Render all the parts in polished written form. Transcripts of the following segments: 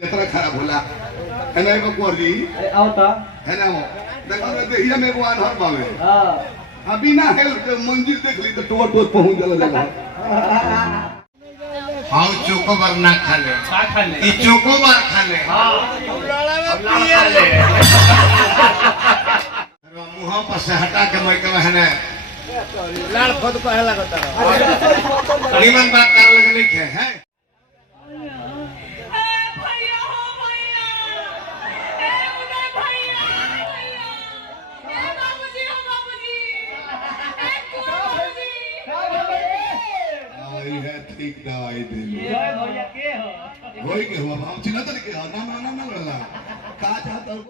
जतरा खराब होला है ना को कोरी अरे आओ तो है ना वो देखो रे देहिया में वान हर बावे हां अभी ना हेल्थ मंजिल देख ली तो टोट टोट पहुंच जाला जगह हाउ चोकोबार ना खा ले ई चोकोबार खा ले हां पिया ले मुंह पर से हटा के मैं कह है ना लाल खुद को है लगता निमन बात कर लगे लिखे है ठीक दवाई दे भैया के हो होई के हुआ हम चिन्ह तो के ना ना ना ना वाला का चाहता हूं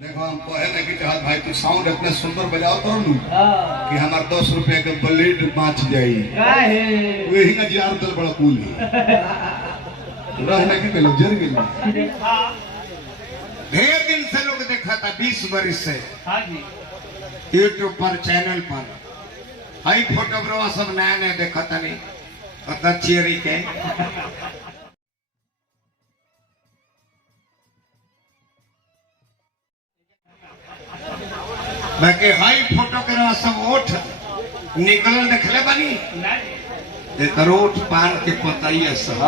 देखो हम कहे ना कि चाहत भाई तू साउंड इतना सुंदर बजाओ तो नु कि हमार 10 रुपया के ब्लेड बाँच जाई काहे वही ना जार दल बड़ा कूल रहना कि लोग जर गेल ढेर दिन से लोग देखा था 20 वर्ष से हां जी यूट्यूब पर चैनल पर हाई फोटोग्राफर सब नया नया देखा था नहीं पता चियरी के बाकी हाई फोटोग्राफर सब ओठ निकलन देखले बानी नहीं एक रोट पान के पतैया सब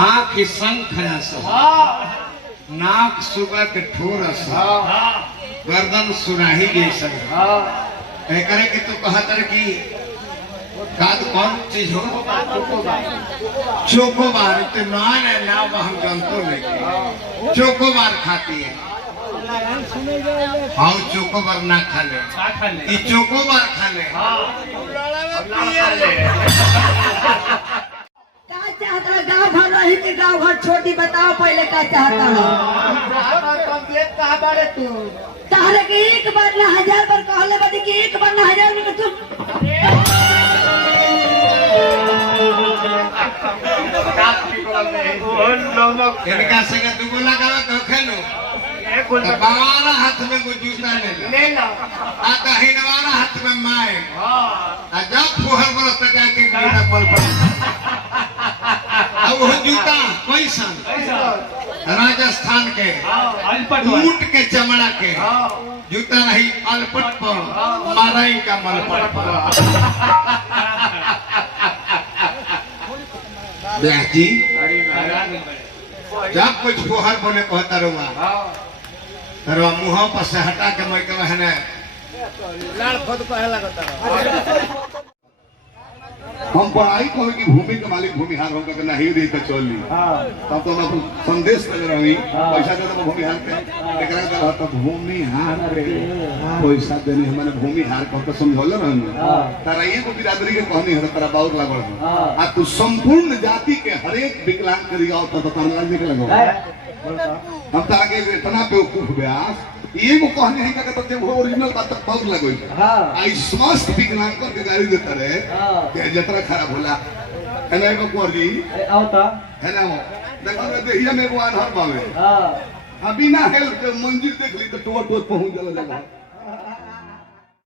आँख शंख सब हां नाक सुगा के ठोर सब हां गर्दन सुराही जैसा हां करे कि तू कहत रहे कि काद कौन चीज हो चोकोबार तो ना हम जानते नहीं चोकोबार खाती है हाउ चोकोबार ना खा ले ई चोकोबार खा ले हां पिया ले चाहता गाँव घर रही कि गाँव घर छोटी बताओ पहले क्या चाहता है कहा बारे तू तारे के एक बार ना 1000 बार कहले बदी कि एक बार ना 1000 में तू इनका संग दुगो लगावा खेलो बावाला हाथ में को जूता ले लो आ दहिनवाला हाथ में माए आ जब फुहर बरस तक जाके गिरा पल पर अब वो जूता कैसन राजस्थान के ऊंट के चमड़ा के जूता नहीं अलपट पर माराई का मलपट पर ब्याह जी जब कुछ फुहर बोले कहता रहूँगा मुँह पर से हटा के मैं कह है ना लाल खुद को है लगता हम पढ़ाई को कि भूमि के मालिक भूमिहार होकर के नहीं दी तो चल ली तब तो मैं संदेश दे रही पैसा दे तो भूमिहार के एकरा का तो भूमिहार रे पैसा देनी हमने भूमिहार को तो समझौले रहन तारा ये को बिरादरी के कहनी है तारा बाउर लागल आ तू संपूर्ण जाति के हर एक विकलांग के दिगाओ तो तारा लाग निकल हम तारा के इतना बेवकूफ ब्यास ये को कहने है कि तो जब वो ओरिजिनल बात तक बहुत लगोई हां आई समस्त विकलांग को गाड़ी देता रहे कि जतरा खराब होला है ना को कोरी अरे आओ तो है ना वो देखो रे देहिया में वान हर बावे हां अभी ना हेल्थ मंजिल देख ली तो टोट टोट पहुंच जाला जगह